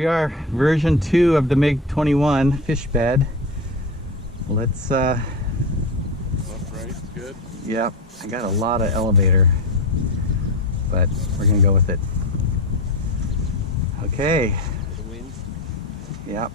we are, version 2 of the MiG-21 fish bed. Let's left, right, good. Yep, I got a lot of elevator, but we're gonna go with it. Okay. The wind. Yep.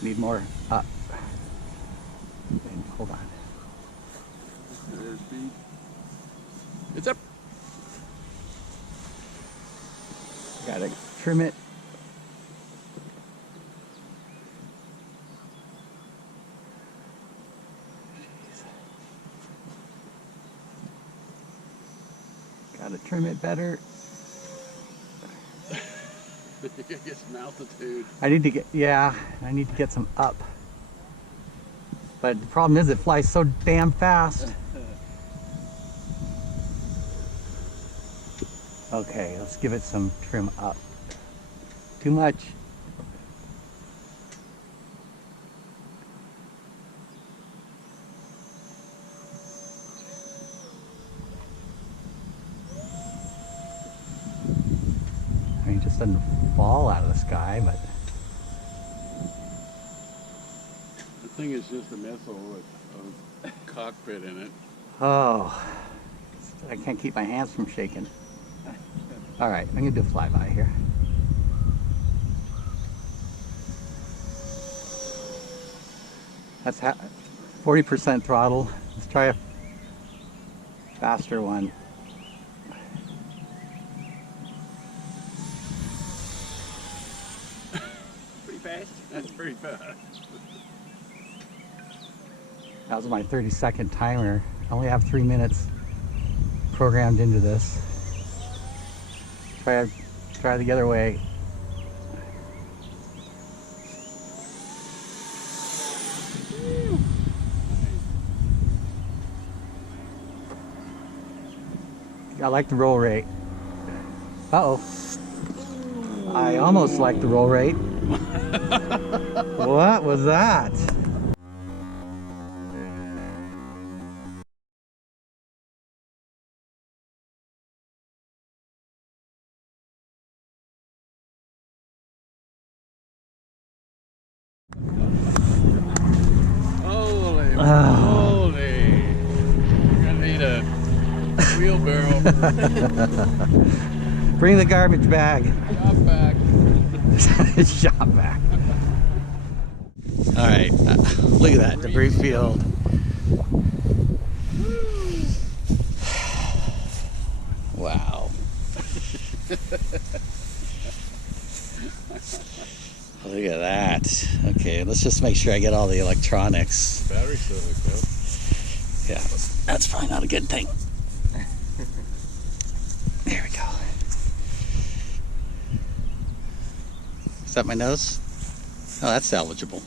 Need more up. Hold on. Airspeed. It's up. Gotta trim it. Jeez. Gotta trim it better. Get some altitude. I need to get some up. But the problem is it flies so damn fast. Okay, let's give it some trim up. Too much. I mean, it just doesn't fall out of the sky, but The thing is just a missile with a cockpit in it. oh, I can't keep my hands from shaking. All right, I'm gonna do a flyby here. That's 40% throttle. Let's try a faster one. Pretty fast. That's pretty fast. That was my 30-second timer. I only have 3 minutes programmed into this. Try the other way. I like the roll rate. Uh-oh. I almost like the roll rate. What was that? Holy moly. You're gonna need a wheelbarrow. Bring the garbage bag. Shop back. Shop back. All right, look at that debris field. Wow. Look at that. Okay, let's just make sure I get all the electronics. Battery still hooked up. Yeah, that's probably not a good thing. There we go. Is that my nose? Oh, that's salvageable.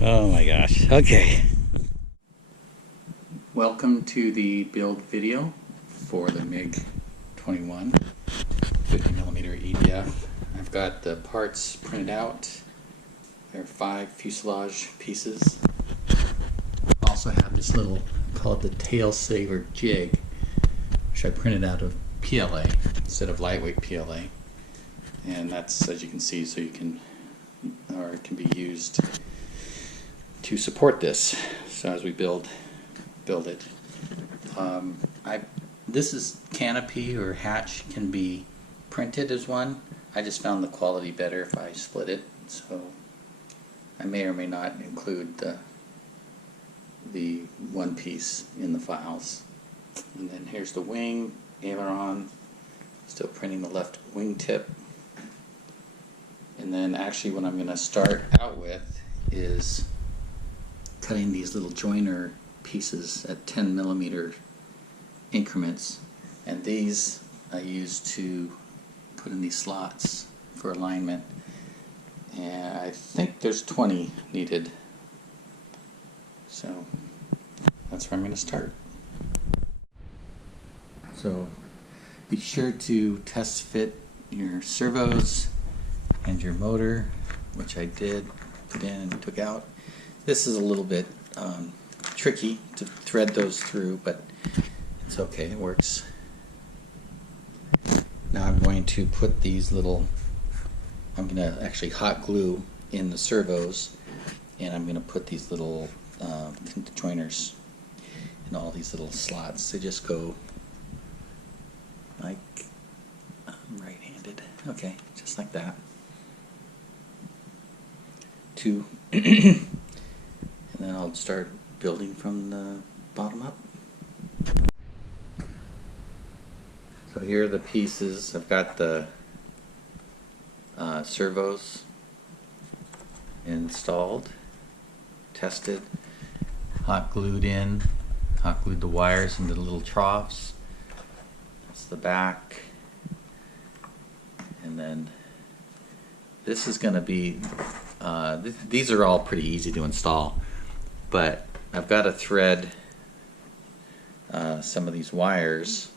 Oh my gosh. Okay. Welcome to the build video for the MiG-21 50mm EDF. I've got the parts printed out. There are 5 fuselage pieces. I also have this little, called the tail saver jig, which I printed out of PLA instead of lightweight PLA. And that's, as you can see, so you can, or it can be used to support this. So as we build it. This is canopy or hatch can be printed as one. I just found the quality better if I split it, so I may or may not include the one piece in the files. And then here's the wing, aileron, still printing the left wing tip. And then actually what I'm going to start out with is cutting these little joiner pieces at 10mm increments, and these I use to put in these slots for alignment, and I think there's 20 needed, so that's where I'm going to start. So be sure to test fit your servos and your motor, which I did put in and took out. This is a little bit tricky to thread those through, but it's okay, it works. Now I'm going to put these little, I'm going to actually hot glue in the servos, and I'm going to put these little joiners in all these little slots. They just go like, I'm right-handed, okay, just like that. Two, and then I'll start building from the bottom up. So here are the pieces. I've got the servos installed, tested, hot glued in, hot glued the wires into the little troughs. That's the back. And then this is going to be, these are all pretty easy to install, but I've got to thread some of these wires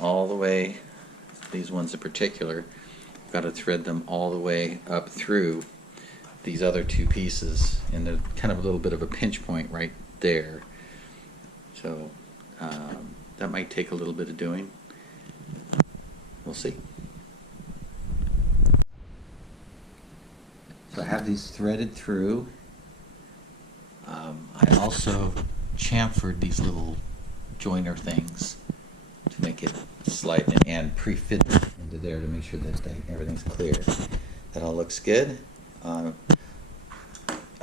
all the way, these ones in particular, I've got to thread them all the way up through these other two pieces, and they're kind of a little bit of a pinch point right there. So that might take a little bit of doing. We'll see. So I have these threaded through. I also chamfered these little joiner things to make it slide and pre-fit into there to make sure that everything's clear. That all looks good. I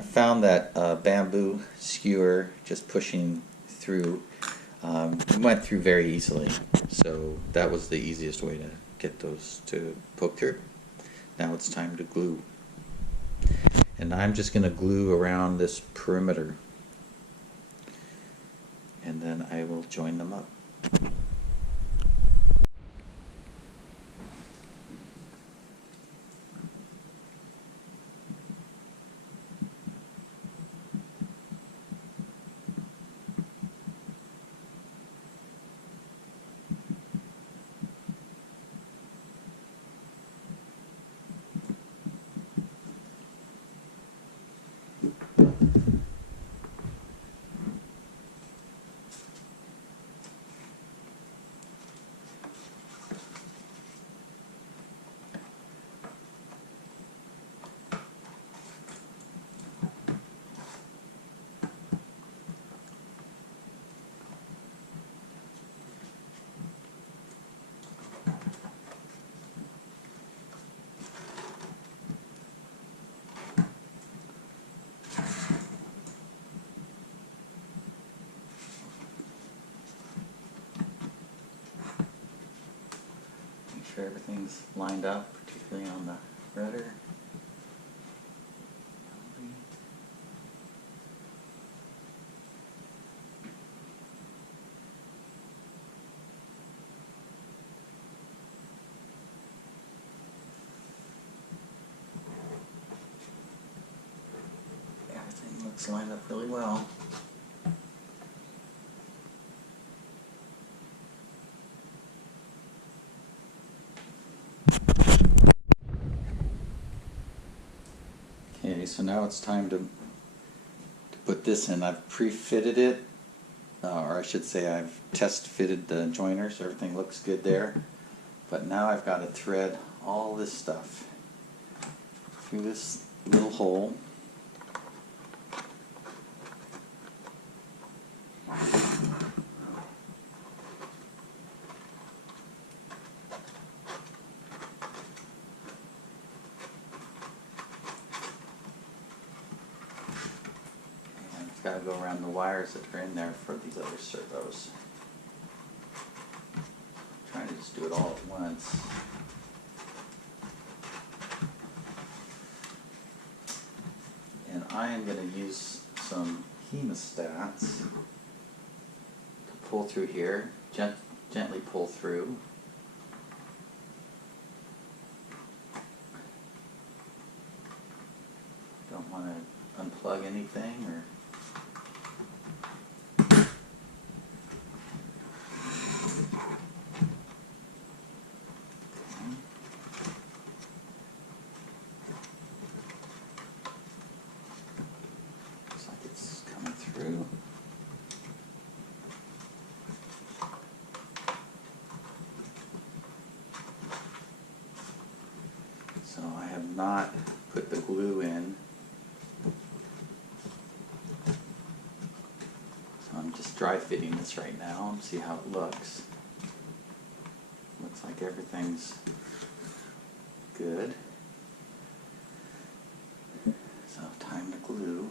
found that bamboo skewer just pushing through, it went through very easily, so that was the easiest way to get those to poke through. Now it's time to glue. And I'm just going to glue around this perimeter, and then I will join them up. Sure everything's lined up, particularly on the rudder. Everything looks lined up really well. Okay, so now it's time to put this in. I've pre-fitted it, or I should say I've test fitted the joiner, so everything looks good there. But now I've got to thread all this stuff through this little hole. Got to go around the wires that are in there for these other servos. I'm trying to just do it all at once. And I am going to use some hemostats to pull through here, gently pull through. Don't want to unplug anything or through. have not put the glue in. So I'm just dry fitting this right now and see how it looks. Looks like everything's good. So time to glue.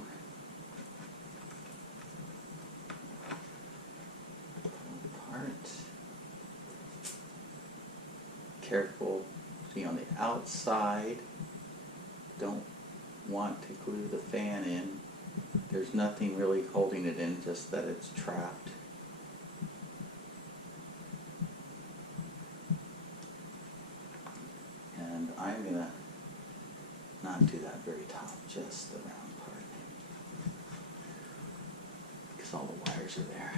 Pull apart. Careful, see on the outside. Don't want to glue the fan in. There's nothing really holding it in, just that it's trapped. And I'm going to not do that very top, just the round part, because all the wires are there.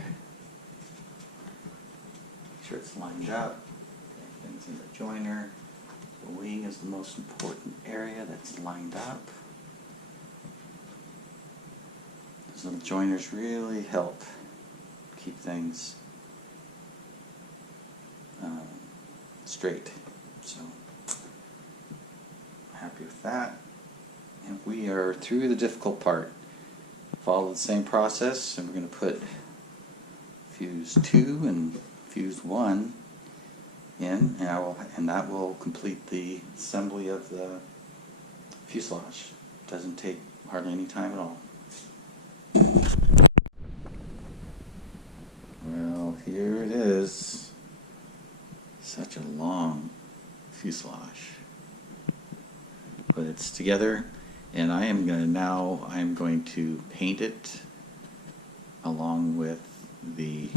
Make sure it's lined up. Everything's in the joiner. The wing is the most important area that's lined up. So the joiners really help keep things straight. So I'm happy with that. And we are through the difficult part. Follow the same process, and we're going to put fuse 2 and fuse 1 in, and that will complete the assembly of the fuselage. Doesn't take hardly any time at all. Well, here it is. Such a long fuselage. But it's together, and I'm going to paint it along with the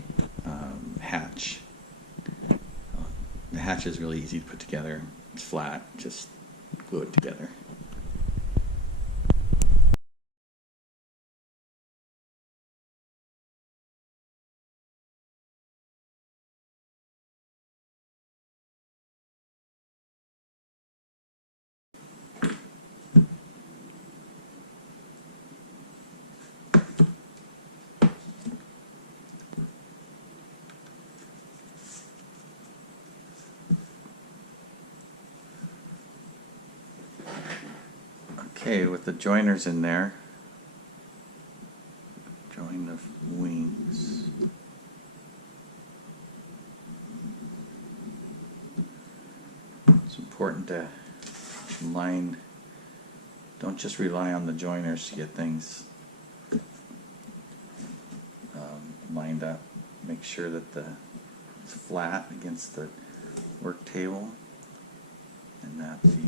hatch. The hatch is really easy to put together. It's flat, just glue it together. Okay, with the joiners in there, join the wings. It's important to don't just rely on the joiners to get things lined up. Make sure that it's flat against the work table, and that the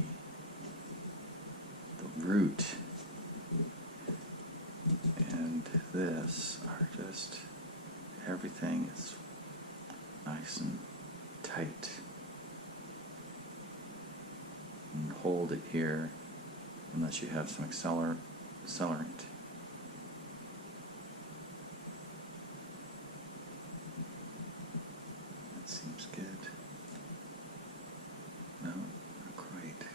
root and this are just, everything is nice and tight. And hold it here unless you have some accelerant. That seems good. No, not quite.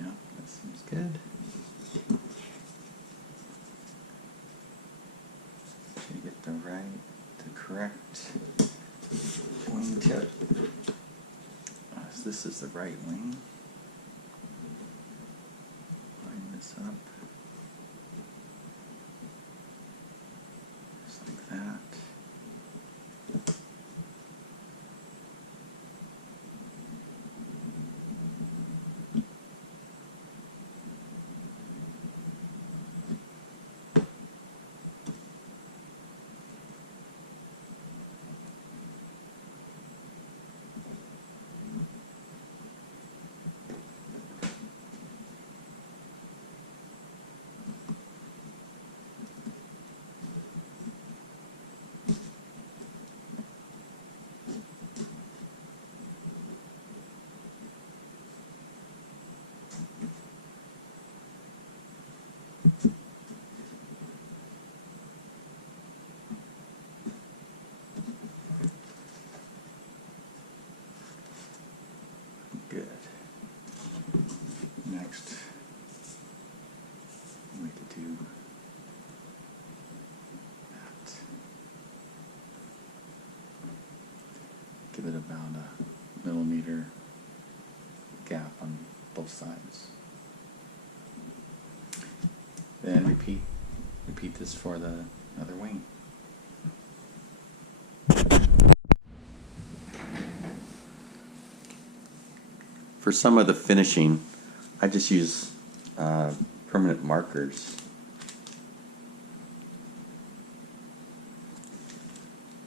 Yeah, that seems good. You get the correct wing tip. So this is the right wing. Line this up. Just like that. Good. Next, give it about a millimeter gap on both sides. Then repeat this for the other wing. For some of the finishing, I just use permanent markers.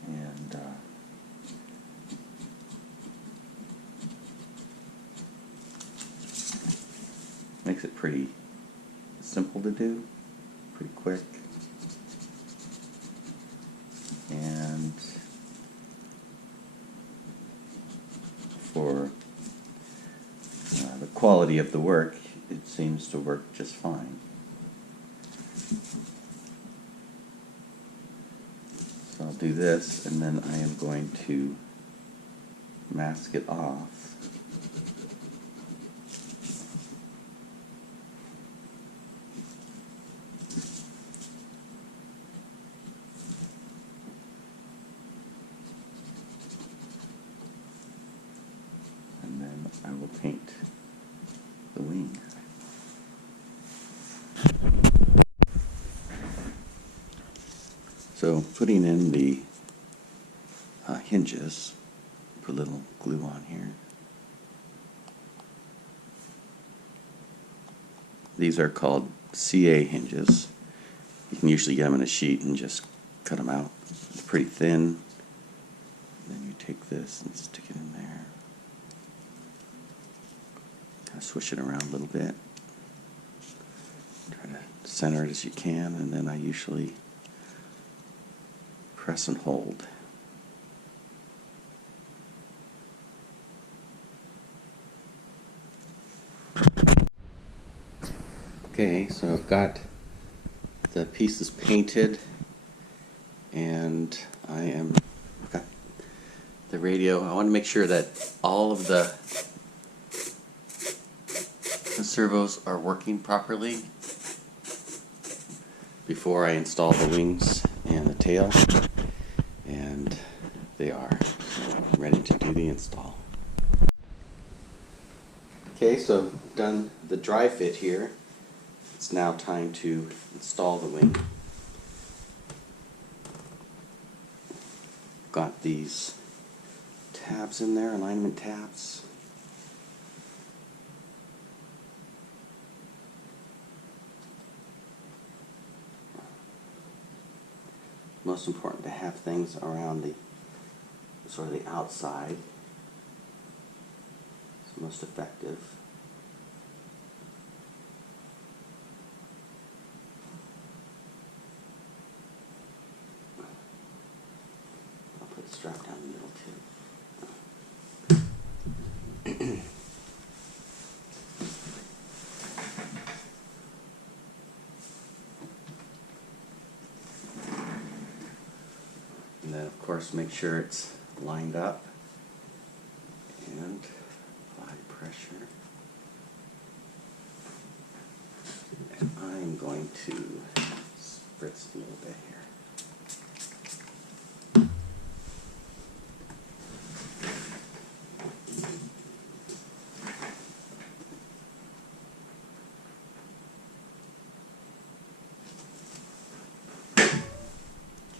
And makes it pretty simple to do, pretty quick. And for the quality of the work, it seems to work just fine. So I'll do this, and then I am going to mask it off. And then I will paint the wing. So putting in the hinges, put a little glue on here. These are called CA hinges. You can usually get them in a sheet and just cut them out. It's pretty thin. Then you take this and stick it in there. Kind of swish it around a little bit. Try to center it as you can, and then I usually press and hold. Okay, so I've got the pieces painted, and I've got the radio. I want to make sure that all of the servos are working properly before I install the wings and the tail, and they are. I'm ready to do the install. Okay, so I've done the dry fit here. It's now time to install the wing. Got these tabs in there, alignment tabs. Most important to have things around the sort of the outside. It's most effective. I'll put the strap down the middle too. And then of course make sure it's lined up and apply pressure. And I'm going to spritz a little bit here.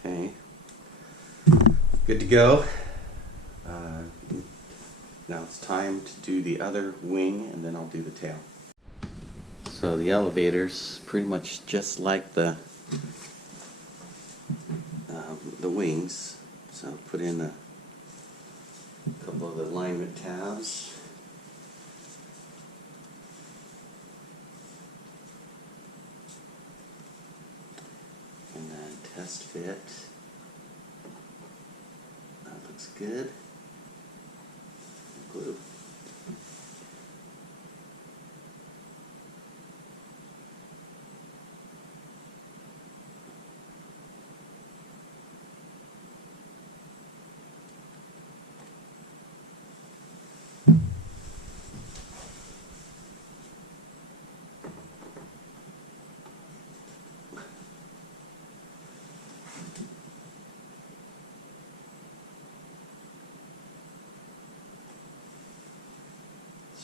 Okay, good to go. Now it's time to do the other wing, and then I'll do the tail. So the elevator's pretty much just like the wings. So put in a couple of alignment tabs. And then test fit. That looks good. Glue.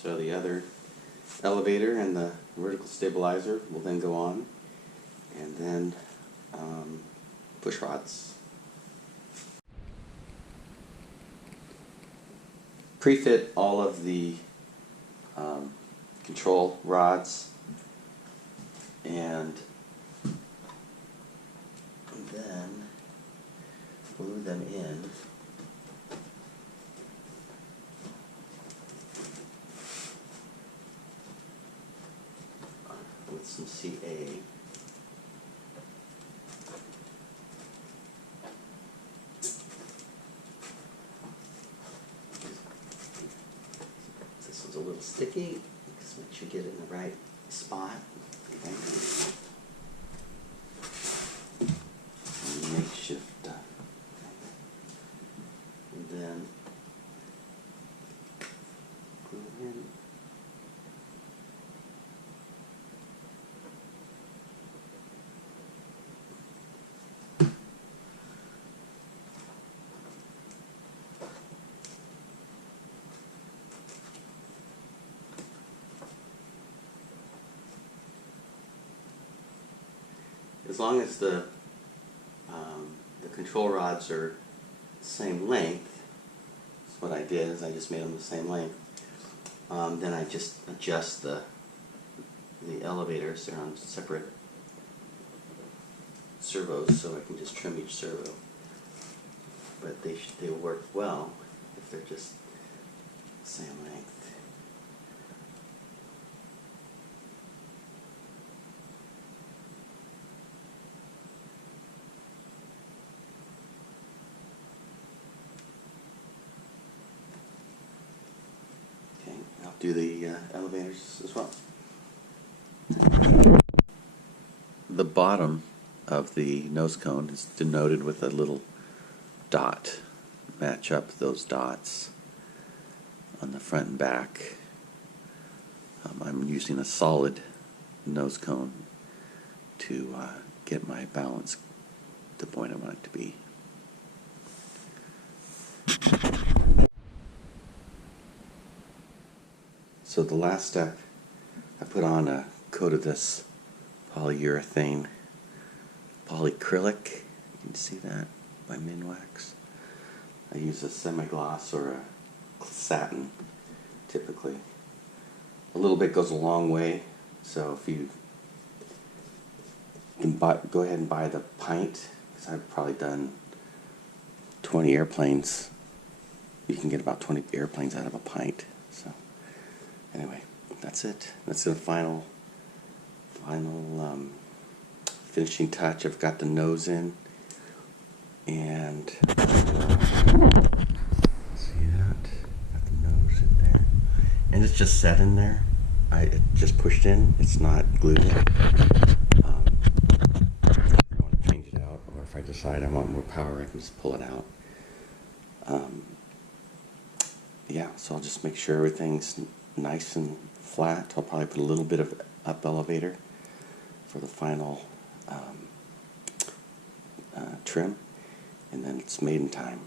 So the other elevator and the vertical stabilizer will then go on, and then push rods. Pre-fit all of the control rods, and then glue them in with some CA. This one's a little sticky, just make sure you get it in the right spot. Okay. Makeshift. And then glue in. As long as the control rods are the same length, that's what I did, is I just made them the same length. Then I just adjust the elevators. They're on separate servos, so I can just trim each servo. But they work well if they're just the same length. Do the elevators as well. The bottom of the nose cone is denoted with a little dot. Match up those dots on the front and back. I'm using a solid nose cone to get my balance the point I want it to be. So the last step, I put on a coat of this polyurethane polyacrylic. You can see that by Minwax. I use a semi-gloss or a satin typically. A little bit goes a long way, so if you can go ahead and buy the pint, because I've probably done 20 airplanes. You can get about 20 airplanes out of a pint. So anyway, that's it. That's the final finishing touch. I've got the nose in, and see that? Got the nose in there, and it's just set in there. It just pushed in. It's not glued in. If I want to change it out, or if I decide I want more power, I can just pull it out. Yeah, so I'll just make sure everything's nice and flat. I'll probably put a little bit of up elevator for the final trim, and then it's Maiden time.